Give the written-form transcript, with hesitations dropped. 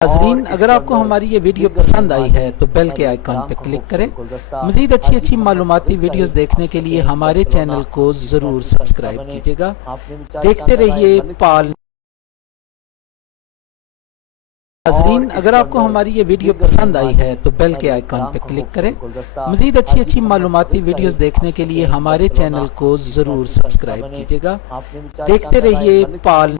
नाज़रीन, अगर आपको हमारी ये वीडियो पसंद आई है तो बेल के आइकॉन पर क्लिक करें। मज़ीद अच्छी मालूमाती वीडियोस देखने के लिए हमारे चैनल को ज़रूर सब्सक्राइब कीजिएगा। देखते रहिए पाल। नाज़रीन, अगर आपको हमारी ये वीडियो पसंद आई है तो बेल के आइकॉन पर क्लिक करें। मज़ीद अच्छी मालूमाती वीडियोस देखने के लिए हमारे चैनल को ज़रूर सब्सक्राइब कीजिएगा। देखते रहिए पाल।